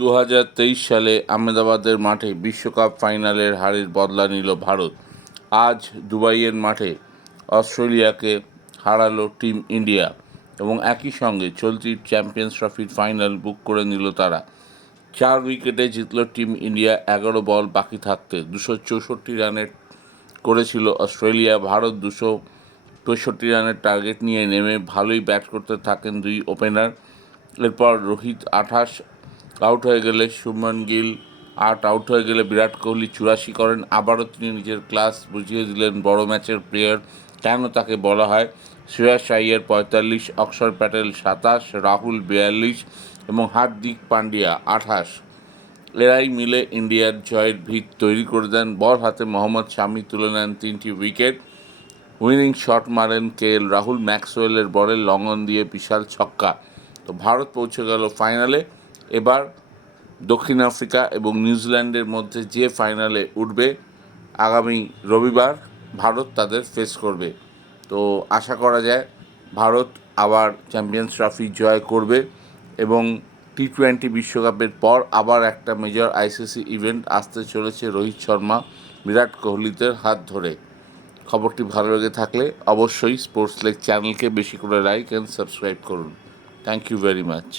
2023 সালে আহমেদাবাদের মাঠে বিশ্বকাপ ফাইনালের হারের বদলা নিল ভারত। আজ দুবাইয়ের মাঠে অস্ট্রেলিয়াকে হারালো টিম ইন্ডিয়া এবং একই সঙ্গে চলতি চ্যাম্পিয়ন্স ট্রফির ফাইনাল বুক করে নিল তারা। 4 উইকেটে জিতল টিম ইন্ডিয়া 11 বল বাকি থাকতে। 264 রানের করেছিল অস্ট্রেলিয়া। ভারত 265 রানের টার্গেট নিয়ে নেমে ভালোই ব্যাট করতে থাকেন দুই ওপেনার। এরপর রোহিত 28 আউট হয়ে গেলে শুভমান গিল 8 আউট হয়ে গেলে বিরাট কোহলি 84 করেন। আবারও তিনি নিজের ক্লাস বুঝিয়ে দিলেন। বড় ম্যাচের প্লেয়ার কেন তাকে বলা হয়। শ্রেয়াস আইয়ার 45, অক্ষর প্যাটেল 27, রাহুল 42 এবং হার্দিক পান্ডিয়া 28 এরাই মিলে ইন্ডিয়ার জয়ের ভিত তৈরি করে দেন। বল হাতে মোহাম্মদ শামি তুলে নেন 3টি উইকেট। উইনিং শট মারেন রাহুল। ম্যাক্সওয়েলের বলে লং অন দিয়ে বিশাল ছক্কা। তো ভারত পৌঁছে গেল ফাইনালে। এবার দক্ষিণ আফ্রিকা এবং নিউজিল্যান্ডের মধ্যে যে ফাইনালে উঠবে আগামী রবিবার ভারত তাদের ফেস করবে। তো আশা করা যায় ভারত আবার চ্যাম্পিয়ন্স ট্রফি জয় করবে এবং টি-20 বিশ্বকাপের পর আবার একটা মেজর আইসিসি ইভেন্ট আসতে চলেছে রোহিত শর্মা বিরাট কোহলিদের হাত ধরে। খবরটি ভালো লেগে থাকলে অবশ্যই স্পোর্টস লেগ চ্যানেলকে বেশি করে লাইক অ্যান্ড সাবস্ক্রাইব করুন। Thank you very much.